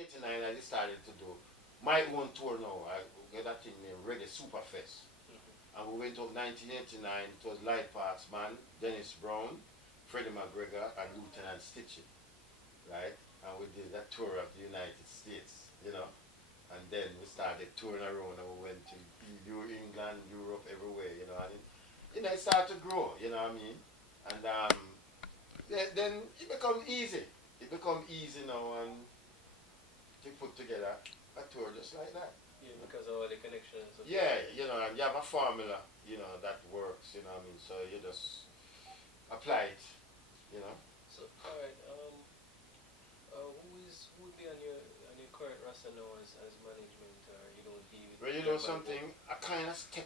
1989, I decided to do my own tour now. I get that thing named Reggae Superfest. And we went up 1989, it was Light Parks Man, Dennis Brown, Freddie McGregor, and Lieutenant Stitchie, right? And we did that tour of the United States, you know. And then we started touring around and we went to England, Europe, everywhere, you know. And it started to grow, you know what I mean? And then it becomes easy. It becomes easy now and to put together a tour just like that. Yeah, because of all the connections. Yeah, you know, and you have a formula, you know, that works, you know what I mean? So you just apply it, you know. So, alright, who would be on your current roster now as management, or you don't deal with? Well, you know something, I kind of step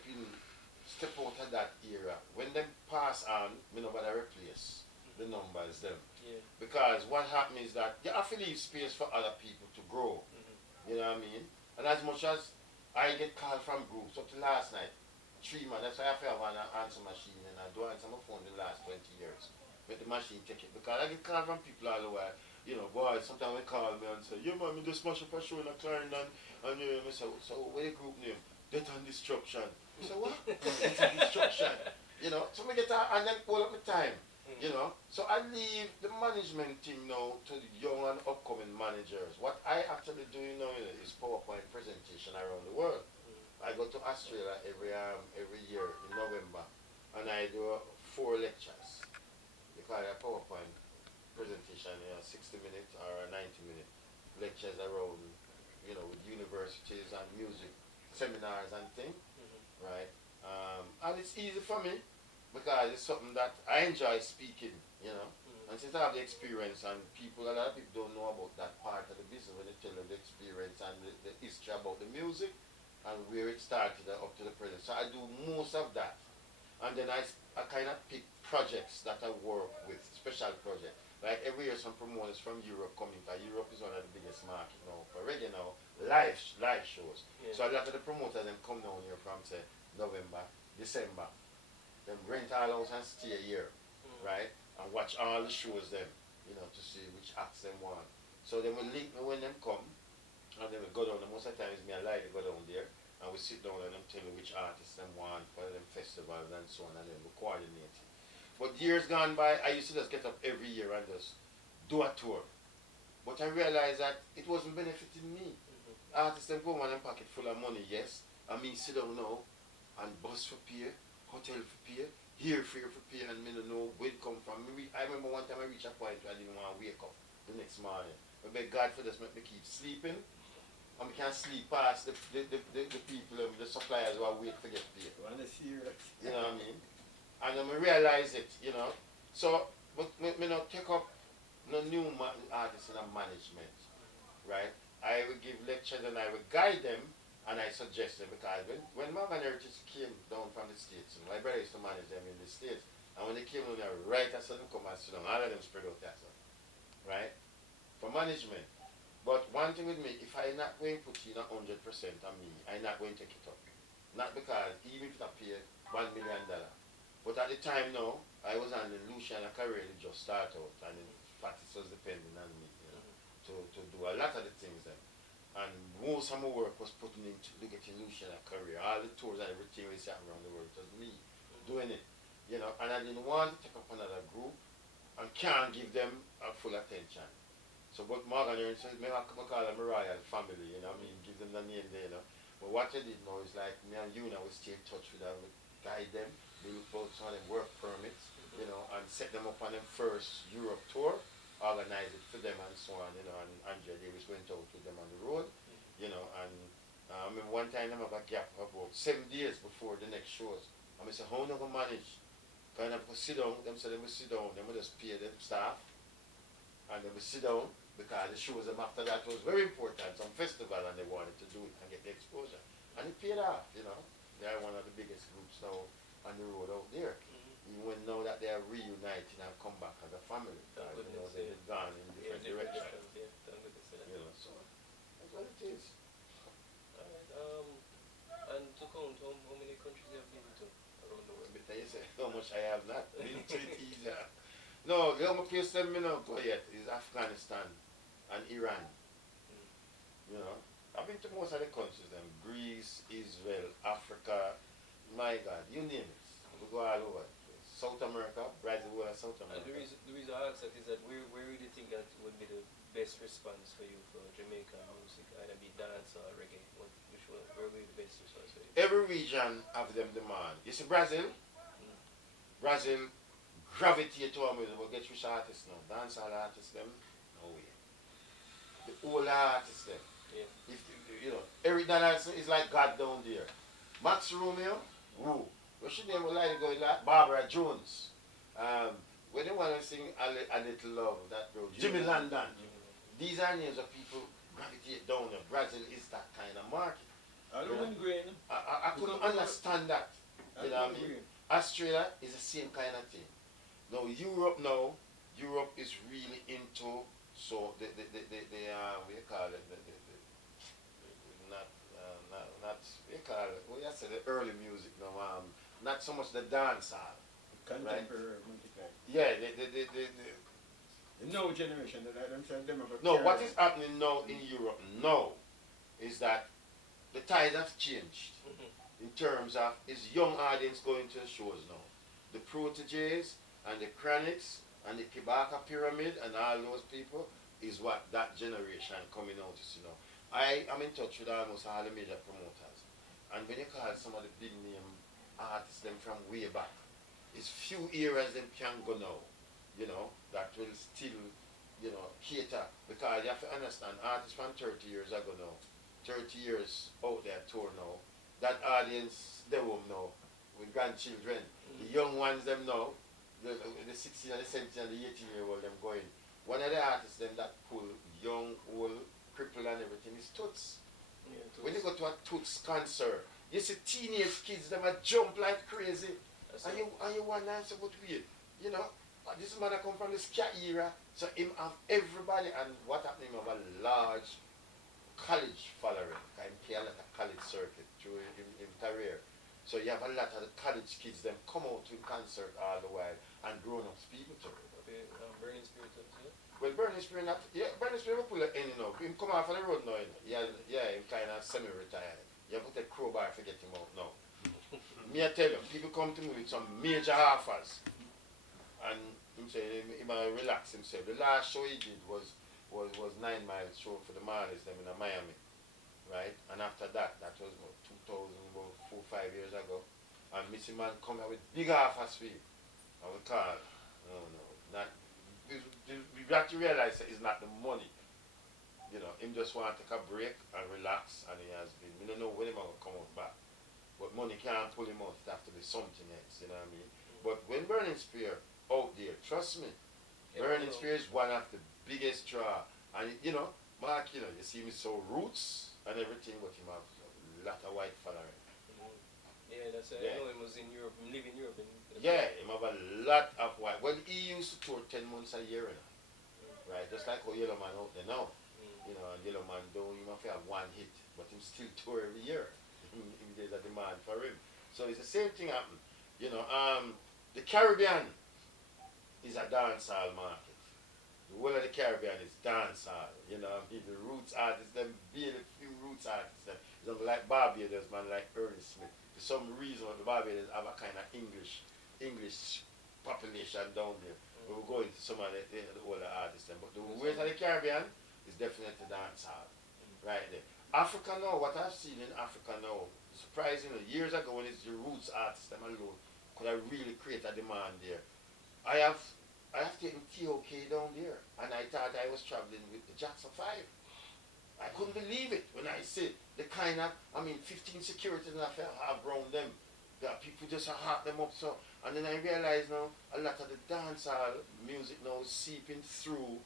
out of that era. When them pass on, me nobody replace the numbers them. Yeah. Because what happens is that you have to leave space for other people to grow. You know what I mean? And as much as I get called from groups, up to last night, 3 months, that's why I have an answer machine and I do answer my phone the last 20 years. But the machine take it. Because I get called from people all the while. You know, boys, sometimes they call me and say, yeah man, me just smash up a show in a Clarendon. And you know, say, so what the group name? Death and Destruction. I say, what? Death and Destruction. You know, so me get and then pull up my time. You know, so I leave the management team now to the young and upcoming managers. What I actually do now is PowerPoint presentation around the world. I go to Australia every year in November, and I do 4 lectures. They call it a PowerPoint presentation, 60-minute or 90-minute lectures around, you know, with universities and music seminars and things, right? And it's easy for me. Because it's something that I enjoy speaking, you know. And since I have the experience and a lot of people don't know about that part of the business when they tell them the experience and the history about the music and where it started up to the present. So I do most of that. And then I kind of pick projects that I work with, special projects. Like every year some promoters from Europe come in, because Europe is one of the biggest markets now for reggae now, live shows. Yeah. So a lot of the promoters then come down here from say November, December. Them rent our house and stay here, right? And watch all the shows them, you know, to see which acts them want. So they will link me when them come, and they will go down. Most of the time it's me and Lydia go down there, and we sit down and them tell me which artists them want for them festivals and so on, and then we coordinate. But years gone by, I used to just get up every year and just do a tour. But I realized that it wasn't benefiting me. Artists them go on and pocket full of money, yes, and me sit down now and bus for pay, hotel for pay, here for pay, and me don't know where it come from. I remember one time I reached a point where I didn't want to wake up the next morning. I beg God for this, make me keep sleeping, and we can't sleep past the people, the suppliers who are waiting to get paid. You want to see it? You know what I mean? And then I realize it, you know. So, but me not take up no new artists in a management, right? I will give lectures and I will guide them. And I suggest them because when Morgan Heritage came down from the States, my brother used to manage them in the States, and when they came down there, right after them come and sit down, all of them spread out that stuff, right? For management. But one thing with me, if I'm not going to put in 100% on me, I'm not going to take it up. Not because, even if I pay $1 million. But at the time now, I was on the Luciano career, it just started out, and in fact it was depending on me, you know, to do a lot of the things then. And most of my work was putting into getting Luciano career. All the tours and everything we sat around the world, it was me doing it. You know, and I didn't want to take up another group and can't give them a full attention. So but Morgan said, I call them a royal family, you know, I mean give them the name there, you know. But what I did now is like me and you now we stay in touch with them, we guide them, we both on them work permits, you know, and set them up on their first Europe tour. Organize it for them and so on, you know, and Andrea Davis went out with them on the road, you know, and I remember one time I have a gap about 7 days before the next shows. And I said, how am I going to manage? Kind of sit down, them say they will sit down, then we just pay them staff, and then we sit down, because the shows them after that was very important, some festival, and they wanted to do it and get the exposure. And it paid off, you know. They are one of the biggest groups now on the road out there. Even now that they are reuniting and come back as a family, because you know they've gone in different directions. You know, so that's what it is. Alright, and to count, how many countries you have been to around the world? But you say how much I have not been to it either. No, the only place that me not go yet is Afghanistan and Iran. been to most of the countries, them Greece, Israel, Africa, my God, you name it. We go all over. South America, Brazil, South And America. the reason I ask that is that where do you think that would be the best response for you for Jamaican music, either be dance or reggae? Where would be the best response for you? Every region have them demand. You see Brazil? Brazil gravitate to our music, but get rich artists now. Dancehall artists them, no way. The old artists them. Yeah. If you know, Eric Donaldson is like God down there. Max Romeo, woo. What should name would like to go like Barbara Jones. When they want to sing a Little Love, that girl, Jimmy London. These are names of people gravitate down there. Brazil is that kind of market. I couldn't understand that. You know what I mean? Australia is the same kind of thing. Now Europe is really into so the what you call it not what you call it what you say the early music now not so much the dancehall. Contemporary right? music. Yeah, the no generation that I don't them about. No, what is happening now in Europe now is that the tide has changed in terms of is young audience going to the shows now. The Proteges and the Chronics and the Kibaka Pyramid and all those people is what that generation coming out is, you know. I am in touch with almost all the major promoters. And when you call some of the big name artists them from way back, it's few areas them can go now, you know, that will still, you know, cater. Because you have to understand, artists from 30 years ago now, 30 years out there tour now, that audience, they won't know, with grandchildren. The young ones, them know, the 16 and the 17 and the 18-year-old, them going. One of the artists, them that pull young, old, cripple and everything is Toots. Yeah, When you go to a Toots concert, you see teenage kids, them a jump like crazy. And you wonder, say, but weird, you know, this man come from the ska era, so him have everybody, and what happened, him have a large college following, and play a lot of college circuit through in career. So you have a lot of the college kids, them come out to concert all the while, and grown-ups people too. Burning Spirit too, yeah? Well, Burning Spirit, Burning Spirit will pull it in, you know. Him come off of the road now, you know. Him kind of semi-retired. You put a crowbar to get him out now. Me I tell you, people come to me with some major offers. And him say, he might relax himself. The last show he did was 9 Miles show for the Marlies, them in Miami. Right? And after that, that was about 2000, about 4-5 years ago. And Missy Man come out with big offers for you. And we call, no, not, we have to realize that it's not the money. You know, him just want to take a break and relax, and he has been. We don't know when he's going to come out back. But money can't pull him out, it has to be something else, you know what I mean? But when Burning Spear out there, trust me, Burning Spear is one of the biggest draw. And you know, Mark, you know, you see me so roots and everything, but him have a lot of white following. Yeah, that's it. I know he was in Europe, live in Europe. Yeah, him have a lot of white. Well, he used to tour 10 months a year, you know? Right? Just like how Yellow Man out there now. You know, and Yellow Man don't even have one hit, but him still tour every year. There's a demand for him. So it's the same thing happen. You know, the Caribbean is a dancehall market. The whole of the Caribbean is dancehall. You know, the roots artists, them being a few roots artists, them. It's not like Barbados, man, like Ernest Smith. For some reason, the Barbados have a kind of English population down there. We will go into some of the older artists, them. But the rest of the Caribbean is definitely dancehall. Right there. Africa now, what I've seen in Africa now, surprisingly, years ago when it's the roots artists them alone, could I really create a demand there. I have taken TOK down there, and I thought I was traveling with the Jackson 5. I couldn't believe it when I said the kind of, 15 securities and I have around them. That people just heart them up so. And then I realized now, a lot of the dancehall music now is seeping through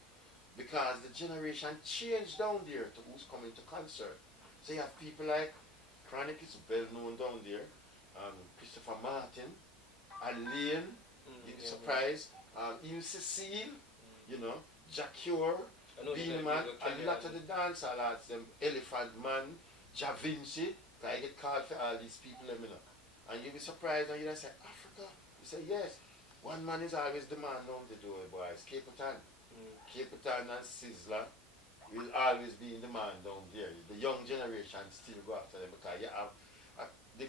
because the generation changed down there to who's coming to concert. So you have people like Chronic is well known down there, Christopher Martin, Alain, you'd be surprised, even Cecile, you know, Jacure, Beanie Man, a lot of the dancehall artists, them Elephant Man, Ja Vinci, I get called for all these people, you know. And you'd be surprised and you'd say, Africa? You say, yes. One man is always the man down the door, boys, Capeton. Capeton and Sizzla will always be in the man down there. The young generation still go after them because you have the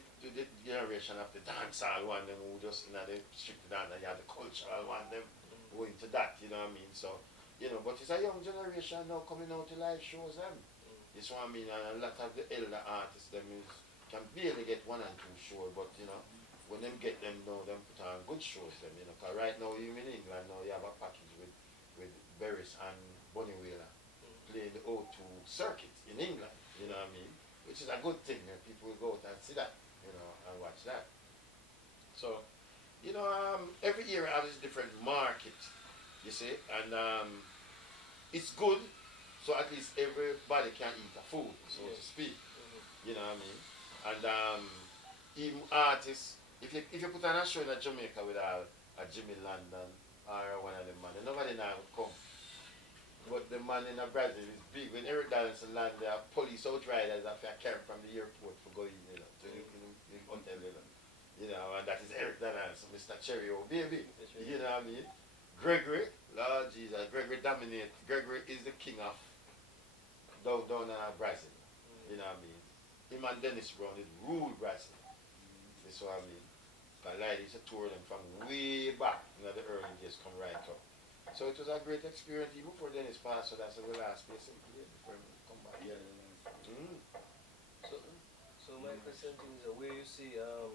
generation of the dancehall one, them who just in the strict dance, and you have the cultural one, them go into that, you know what I mean? So, you know, but it's a young generation now coming out to live shows them. You see what I mean? And a lot of the elder artists them can barely get 1 and 2 shows, but you know, when them get them now, them put on good shows them, you know, because right now even in England now you have a package with Berris and Bonnie Wailer playing the O2 circuit in England, you know what I mean? Which is a good thing, and people will go out and see that, you know, and watch that. So, you know, every area has a different market, you see, and it's good, so at least everybody can eat a food, so to speak, you know what I mean? And even artists, if you put on a show in Jamaica with a Jimmy London or one of them man, nobody now would come. But the man in Brazil is big. When Eric Donaldson land, there are police outriders that are carried from the airport for going, you know, to the hotel, you know, and that is Eric Donaldson, Mr. Cherry, oh baby, you know what I mean? Gregory, Lord Jesus, Gregory dominates. Gregory is the king of down in Brazil, you know what I mean? Him and Dennis Brown is rule Brazil, that's what I mean. Because like it's a tour them from way back, you know, the early days come right up. So it was a great experience even before Dennis passed, so that's the last place he played before he come back here. So my question is, where you see, I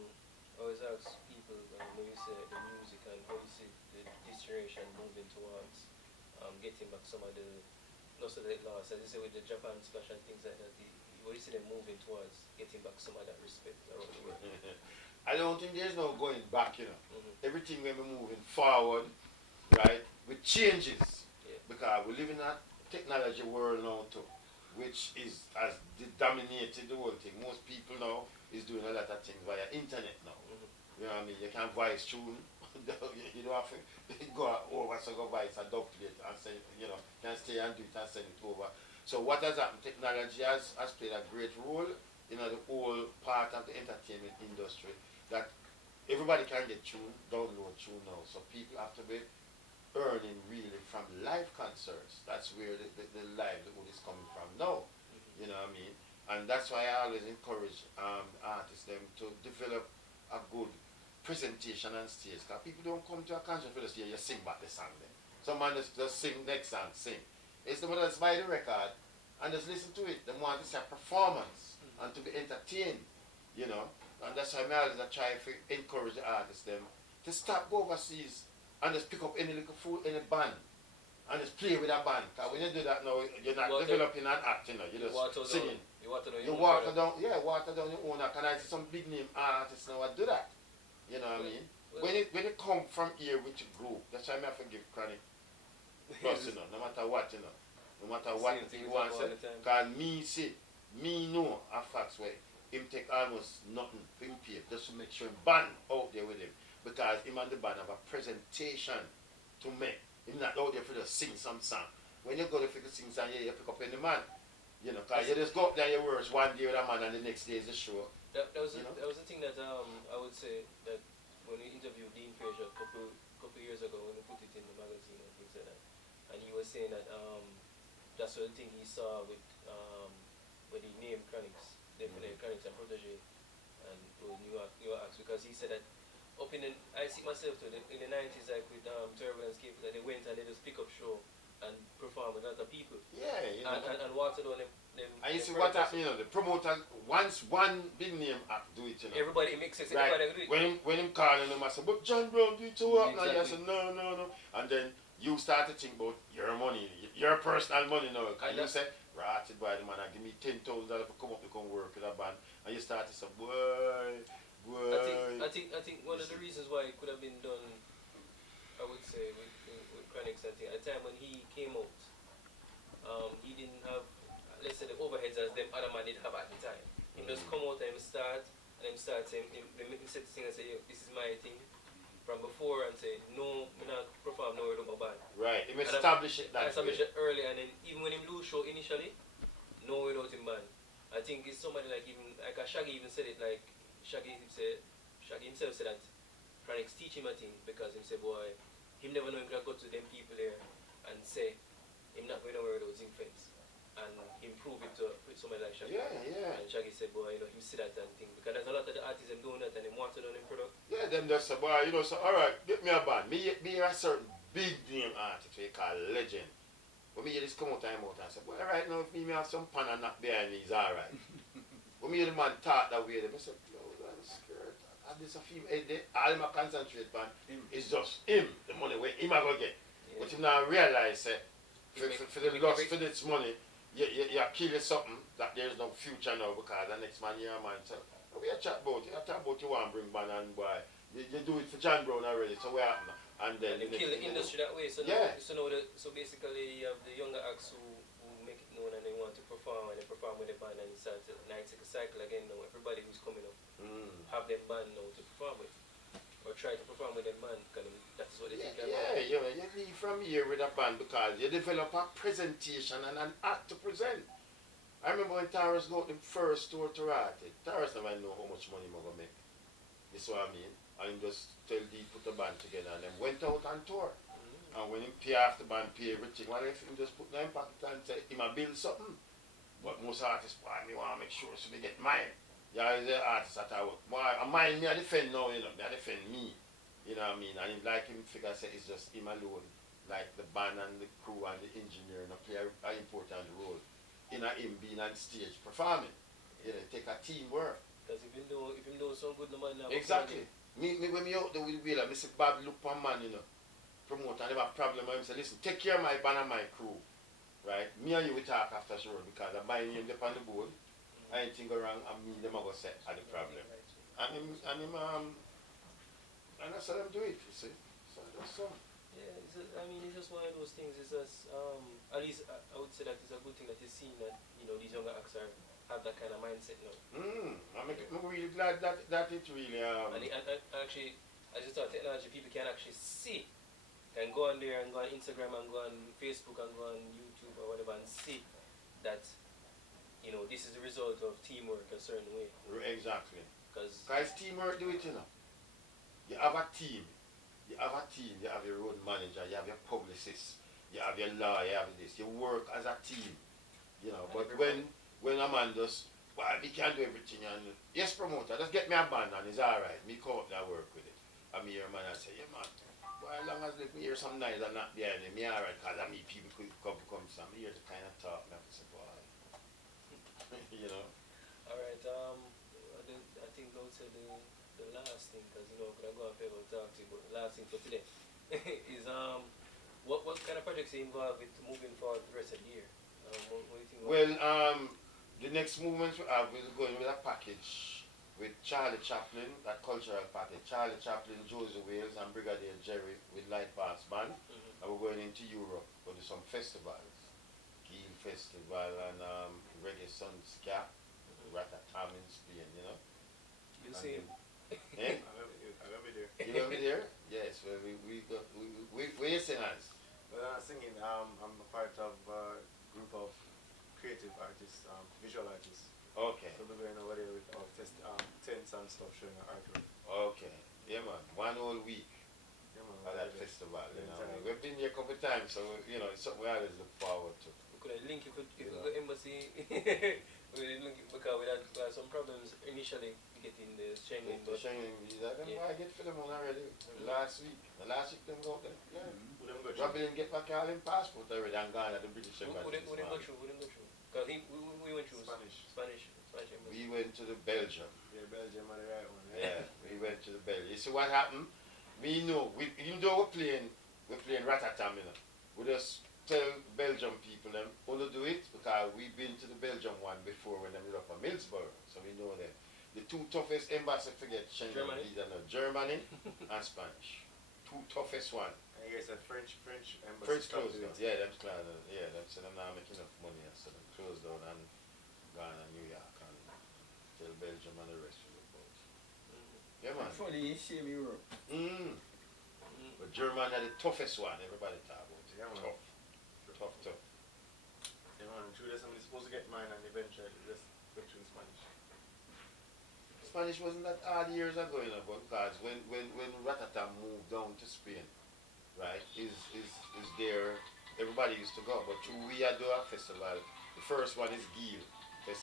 always ask people when you say the music and how you see this generation moving towards getting back some of the lost of the loss, as you say with the Japan splash and things like that, where you see them moving towards getting back some of that respect around the world? I don't think there's no going back, you know. Everything when we're moving forward, right, with changes, because we live in a technology world now too, which has dominated the whole thing. Most people now is doing a lot of things via internet now. You know what I mean? You can voice tune, you don't have to go over, so go voice a dub plate and send, you know, can stay and do it and send it over. So what has happened? Technology has played a great role in the whole part of the entertainment industry, that everybody can get tune, download tune now. So people have to be earning really from live concerts. That's where the livelihood is coming from now. You know what I mean? And that's why I always encourage artists them to develop a good presentation on stage. Because people don't come to a concert for this year, you sing back the song then. Some man just sing next song, sing. It's the one that's buy the record and just listen to it. They want to see a performance and to be entertained, you know. And that's why I always try to encourage the artists them to stop go overseas and just pick up any little food, any band, and just play with a band. Because when you do that now, you're not developing an act, you know, you're just singing. You water down your own act. And I see some big name artists now that do that. You know what I mean? When it come from here with your group, that's why I have to give chronic plus, you know, no matter what, you know. No matter what the thing wants to say. Because me know a facts where him take almost nothing for him pay just to make sure him band out there with him. Because him and the band have a presentation to make. He's not out there for to sing some song. When you go there for to sing song, you pick up any man. You know, because you just go up there, you words one day with a man and the next day is the show. That was the thing that I would say that when we interviewed Dean Fraser a couple years ago, when we put it in the magazine and things like that, and he was saying that that's the thing he saw with the name Chronics, definitely Chronics and Protege and those new acts, because he said that I see myself too, in the 90s, like with Turbulence Cape, that they went and they just pick up show and perform with other people. Yeah, you know. And water down them. And you see what happened, you know, the promoter, once one big name act do it, you know. Everybody mixes it, right. Everybody do it. When him calling them, I say, but John Brown, do it to work now. You say, no. And then you start to think about your money, your personal money now. And you say, ratted by the man, and give me $10,000 to come up to come work with a band. And you start to say, boy. I think one of the reasons why it could have been done, I would say, with Chronics, I think, at the time when he came out, he didn't have, let's say, the overheads as them other man did have at the time. He just come out and start saying, they make him set the thing and say, yo, this is my thing, from before, and say, no, I'm not perform nowhere without my band. Right, he established it that way. Established it early, and then even when him lose show initially, no without him band. I think it's somebody like Shaggy even said it, like, Shaggy himself said that Chronix teach him a thing because he said, boy, him never know him could go to them people there and say, him not going nowhere without zinc fence. and improve it to with somebody like Shaggy. Yeah. And Shaggy said, boy, him see that and thing. Because there's a lot of the artists them doing that and they want to do them product. Yeah, them just say, boy, so alright, get me a band. Me hear a certain big name artist we call legend. When me hear this come out and say, boy, right now if me have some pan and knock behind me, it's alright. When me hear the man talk that way, I say, yo, I'm scared. And this a female head there, all my concentrate on is just him, the money where him I go get. Yeah. But him now realize for this money, you kill something that there's no future now because the next man here man say, oh, we chat about it. You talk about you want to bring man and boy. You do it for John Brown already, so what happened? And then they kill the industry that way. So so basically you have the younger acts who make it known and they want to perform and they perform with the band and it's a cycle again now. Everybody who's coming up have them band now to perform with. Or try to perform with them band because that's what they think about. You leave from here with a band because you develop a presentation and an act to present. I remember when Taurus got the first tour to write it, Taurus never know how much money I'm going to make. You see what I mean? And just tell D put the band together and then went out on tour. And when him pay off the band, pay everything, well if him just put them in pocket and say, he might build something. But most artists, boy, me want to make sure so they get mine. Yeah, the artists that I work. Boy, mine, me I defend now, you know, me I defend me. You know what I mean? And him, like him figure say it's just him alone. Like the band and the crew and the engineer and play an important role. In him being on stage performing. You know, take a teamwork. Because if him do so good, the man now. Exactly. Me when me out there with Wheeler, I say Bob look for man, you know. Promote and have a problem and say, listen, take care of my band and my crew. Right? Me and you will talk after show because I'm buying him up on the board. I ain't think around and me them are gonna set at the problem. And that's how them do it, you see. So that's so. Yeah, it's just one of those things. It's just at least I would say that it's a good thing that you've seen that these younger acts have that kind of mindset now. I'm really glad that it really and actually, as you start technology, people can actually see, can go on there and go on Instagram and go on Facebook and go on YouTube or whatever and see that this is the result of teamwork a certain way. Exactly. Because teamwork do it, you know. You have a team. You have your road manager, you have your publicist, you have your lawyer, you have this. You work as a team. But when a man does, well, he can't do everything and yes promoter, just get me a band and it's alright. Me come up there and work with it. And me hear a man and say, yeah man, well, as long as let me hear some nice and not behind me alright, because I mean people could come some hear the kind of talk me have to say, boy. Alright, I think those are the last thing, because I'm going to go off here and talk to you, but the last thing for today is what kind of projects are you involved with moving forward the rest of the year? What do you think? Well, the next movement we have is going with a package with Charlie Chaplin, that cultural package. Charlie Chaplin, Josie Wales, and Brigadier Jerry with Light Bass Band. And we're going into Europe for some festivals. Giel Festival and Reggae Sun's Cap, Ratatam in Spain, You'll see him. Eh? I'll be there. You will be there? Yes, well, we're singers. Well, singing, I'm a part of a group of creative artists, visual artists. Okay. So we're going over there with our tents and stuff showing our artwork. Okay. Yeah, man. One whole week. Yeah, man. At that festival, We've been here a couple of times, so, it's something we always look forward to. We could have linked, if we go embassy, we didn't link it because we had some problems initially getting the Schengen. The Schengen visa, I get for them on already last week. The last week them go there. Yeah. Robbie didn't get back all in passport already and gone at the British embassy. We didn't go through. Because we went through Spanish embassy. We went to the Belgium. Yeah, Belgium are the right one. Yeah, we went to the Belgium. You see what happened? We know, even though we're playing Ratatam, we just tell Belgium people them only do it because we've been to the Belgium one before when they were up at Millsborough, so we know them. The two toughest embassies forget Schengen visa now, Germany and Spanish. Two toughest one. And you guys said French embassy. French closed down. Yeah, them closed down. Yeah, them said them not making enough money, so them closed down and gone to New York and tell Belgium and the rest of the boat. Yeah, man. Funny, you see me Europe. But German are the toughest one, everybody talk about it. Yeah, man. Tough. Yeah, man. True, that's somebody supposed to get mine and eventually just go through Spanish. Spanish wasn't that hard years ago, but because when Ratatam moved down to Spain, right, is there, everybody used to go, but we had a festival, the first one is Gil.